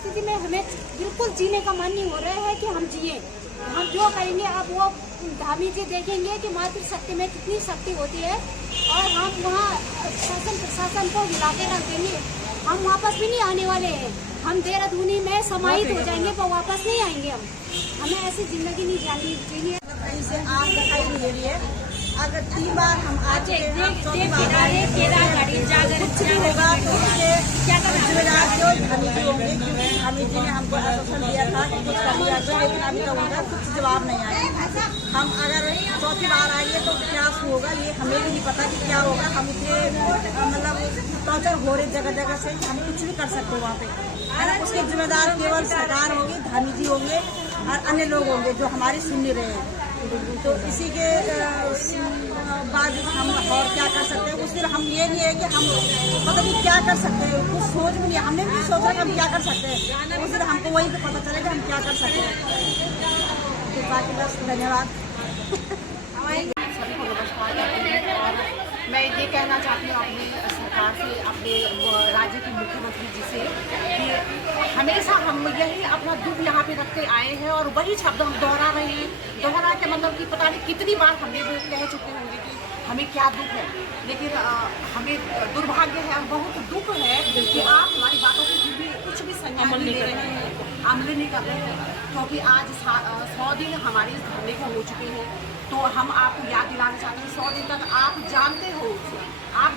परिस्थिति में हमें बिल्कुल जीने का मन नहीं हो रहा है कि हम जिए। हम जो करेंगे अब वो धामी जी देखेंगे कि मातृशक्ति में कितनी शक्ति होती है, और हम वहाँ शासन प्रशासन को हिला के रख देंगे। हम वापस भी नहीं आने वाले हैं, हम देहरादूनी में समाहित हो जाएंगे पर वापस नहीं आएंगे। हमें ऐसी जिंदगी नहीं जानी चाहिए। इसे आग दिखाई नहीं दे रही है। अगर 3 बार हम आ चुके हैं, कुछ नहीं होगा तो इसके जिम्मेदार जो धामी जी होंगे, क्योंकि धामी जी ने हमको आश्वासन दिया था कि कुछ कर लिया तो, लेकिन अभी तक उनका कुछ जवाब नहीं आया। हम अगर 4थी बार आएंगे तो क्या होगा ये हमें भी नहीं पता कि क्या होगा। हम इतने मतलब टॉर्चर हो रहे जगह जगह से, हम कुछ भी कर सकते वहाँ पे। उसके जिम्मेदार केवल सरकार होगी, धामी जी होंगे और अन्य लोग होंगे जो हमारी सुन नहीं रहे हैं। तो इसी के बाद हम और क्या कर सकते हैं। उस दिन हम ये नहीं है कि हम पता नहीं क्या कर सकते हैं, कुछ सोच भी नहीं, हमने भी सोचा कि हम क्या कर सकते हैं। उस दिन हमको वहीं पे पता चलेगा हम क्या कर सकते हैं। तो बाकी बस धन्यवाद। सभी को नमस्कार करती हूँ और मैं ये कहना चाहती हूँ अपनी सरकार से, अपने राज्य के मुख्यमंत्री जी से कि हमेशा हम यही अपना दुख यहाँ पे रखते आए हैं और वही शब्द हम दोहरा रहे हैं। दोहरा के मतलब कि पता नहीं कितनी बार हमने कह चुके होंगे कि हमें क्या दुख है, लेकिन हमें दुर्भाग्य है, बहुत दुख है कि आप हमारी बातों को भी कुछ भी संज्ञान नहीं ले रहे हैं, अमल नहीं कर रहे हैं। क्योंकि आज 100 दिन हमारे इस धरने को हो चुके हैं। तो हम आपको याद दिलाना चाहते हैं 100 दिन तक आप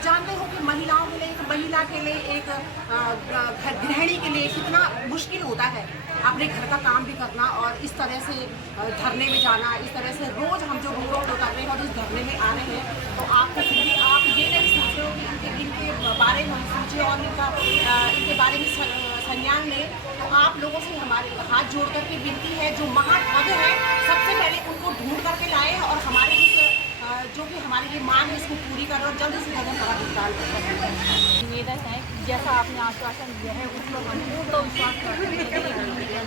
जानते हो कि महिलाओं के लिए, एक महिला के लिए, एक गृहिणी के लिए कितना मुश्किल होता है अपने घर का काम भी करना और इस तरह से धरने में जाना। इस तरह से रोज हम जो रोड उतर रहे हैं और इस धरने में आ रहे हैं, तो आपको फिर भी आप ये नहीं सोच रहे हो कि इनके बारे में हम सोचें और इनके बारे में संज्ञान लें। तो आप लोगों से हमारे हाथ जोड़ करके विनती है, जो महाठग है सबसे पहले उनको ढूंढ करके लाए और हमारे इस जो कि हमारी ये मांग है इसको पूरी कर और जल्द से जल्द हमारा भुगतान कर। निवेदन है कि जैसा आपने आश्वासन दिया है उस पर हम पूर्ण विश्वास करते हैं कि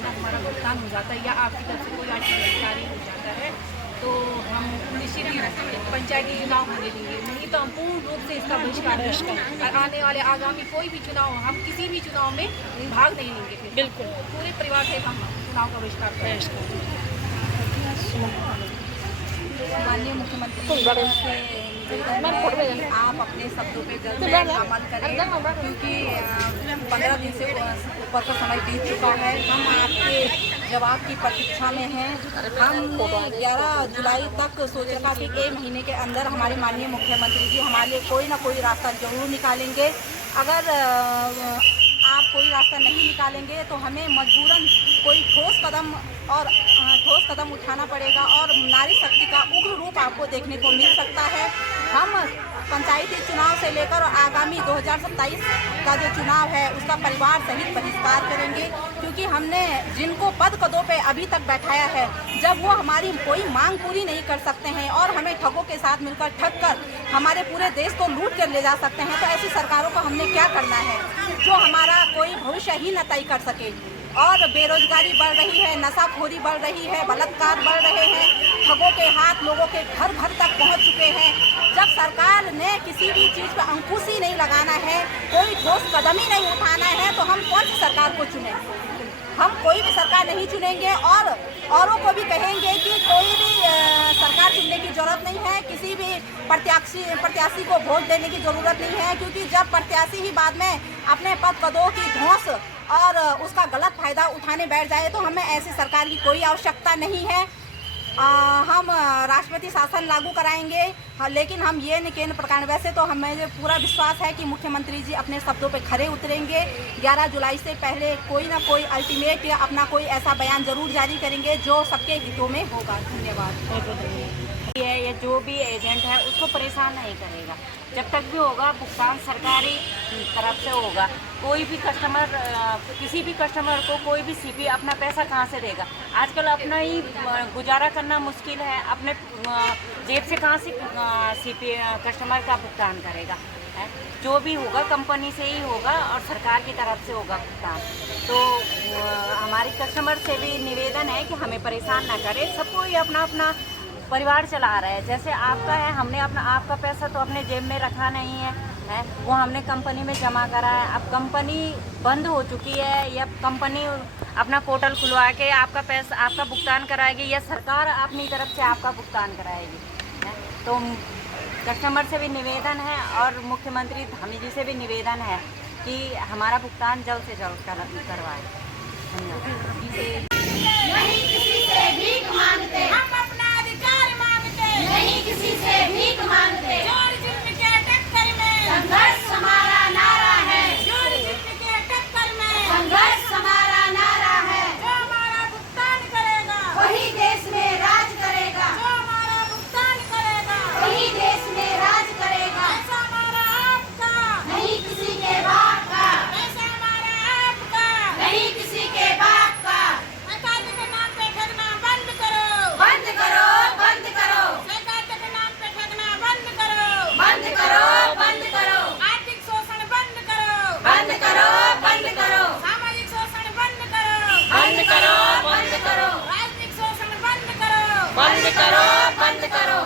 हमारा भुगतान हो जाता है या आपकी तरफ से कोई जारी हो जाता है तो हम निश्चित ही पंचायती चुनाव होने देंगे। नहीं तो हम पूर्ण रूप से इसका बहिष्कार करेंगे और आने वाले आगामी कोई भी चुनाव हम किसी भी चुनाव में भाग नहीं लेंगे। फिर बिल्कुल पूरे परिवार से हम चुनाव का बहिष्कार करेंगे। माननीय मुख्यमंत्री से आप अपने शब्दों पे जल्द से जल्द अमल करें, क्योंकि 15 दिन से ऊपर का समय बीत चुका है। हम आपके जवाब की प्रतीक्षा में हैं। हम 11 जुलाई तक सोच रखा कि 1 महीने के अंदर हमारे माननीय मुख्यमंत्री जी हमारे लिए कोई ना कोई रास्ता जरूर निकालेंगे। अगर आप कोई रास्ता नहीं निकालेंगे तो हमें मजबूरन कोई ठोस कदम उठाना पड़ेगा और नारी शक्ति का उग्र रूप आपको देखने को मिल सकता है। हम पंचायती चुनाव से लेकर आगामी 2027 का जो चुनाव है उसका परिवार सहित बहिष्कार करेंगे, क्योंकि हमने जिनको पद कदों पे अभी तक बैठाया है, जब वो हमारी कोई मांग पूरी नहीं कर सकते हैं और हमें ठगों के साथ मिलकर ठग कर हमारे पूरे देश को लूट कर ले जा सकते हैं, तो ऐसी सरकारों को हमने क्या करना है जो हमारा कोई भविष्य ही न तय कर सके। और बेरोजगारी बढ़ रही है, नशाखोरी बढ़ रही है, बलात्कार बढ़ रहे हैं, ठगों के हाथ लोगों के घर घर तक पहुंच चुके हैं। जब सरकार ने किसी भी चीज़ पर अंकुश ही नहीं लगाना है, कोई ठोस कदम ही नहीं उठाना है, तो हम कौन सी सरकार को चुनें? हम कोई भी सरकार नहीं चुनेंगे और औरों को भी कहेंगे कि कोई भी सरकार चुनने की जरूरत नहीं है, किसी भी प्रत्याशी को वोट देने की जरूरत नहीं है, क्योंकि जब प्रत्याशी ही बाद में अपने पद पदों की धौंस और उसका गलत फायदा उठाने बैठ जाए तो हमें ऐसी सरकार की कोई आवश्यकता नहीं है। हम राष्ट्रपति शासन लागू कराएंगे, लेकिन हम ये नहीं केंद्र प्रकार, वैसे तो हमें पूरा विश्वास है कि मुख्यमंत्री जी अपने शब्दों पे खरे उतरेंगे। 11 जुलाई से पहले कोई ना कोई अल्टीमेट या अपना कोई ऐसा बयान जरूर जारी करेंगे जो सबके हितों में होगा। धन्यवाद। ये जो भी एजेंट है उसको परेशान नहीं करेगा, जब तक भी होगा भुगतान सरकारी तरफ से होगा। कोई भी कस्टमर, किसी भी कस्टमर को कोई भी सीपी अपना पैसा कहाँ से देगा? आजकल अपना ही गुजारा करना मुश्किल है, अपने जेब से कहाँ से सीपी कस्टमर का भुगतान करेगा? जो भी होगा कंपनी से ही होगा और सरकार की तरफ से होगा भुगतान। तो हमारे कस्टमर से भी निवेदन है कि हमें परेशान ना करें। सबको ही अपना अपना परिवार चला रहा है, जैसे आपका है, हमने अपना आपका पैसा तो अपने जेब में रखा नहीं है, है वो हमने कंपनी में जमा करा है। अब कंपनी बंद हो चुकी है या कंपनी अपना पोर्टल खुलवा के आपका पैसा आपका भुगतान कराएगी या सरकार अपनी तरफ से आपका भुगतान कराएगी है। तो कस्टमर से भी निवेदन है और मुख्यमंत्री धामी जी से भी निवेदन है कि हमारा भुगतान जल्द से जल्द करवाएं। धन्यवाद। नहीं किसी से भीख मांगते, हम अपना अधिकार मांगते, नहीं किसी से भीख मांगते। जोड़ जुल्म के टक्कर में संघर्ष हमारा नारा है, जोड़ जुल्म के टक्कर में संघर्ष हमारा नारा है। जो हमारा भुगतान करेगा वही देश में राज करेगा, जो हमारा भुगतान करेगा वही देश में राज करेगा। ऐसा हमारा आपका नहीं किसी के बाप का, ऐसा हमारा आपका नहीं किसी के बाप का। सरकार के नाम पे ठगना बंद करो, बंद करो, बंद करो। सरकार के नाम पे ठगना बंद करो, बंद करो, बंद करो। आर्थिक शोषण बंद करो, बंद करो, बंद करो। सामाजिक शोषण बंद करो, बंद करो, बंद करो। राजनीतिक शोषण बंद करो, बंद करो, बंद करो।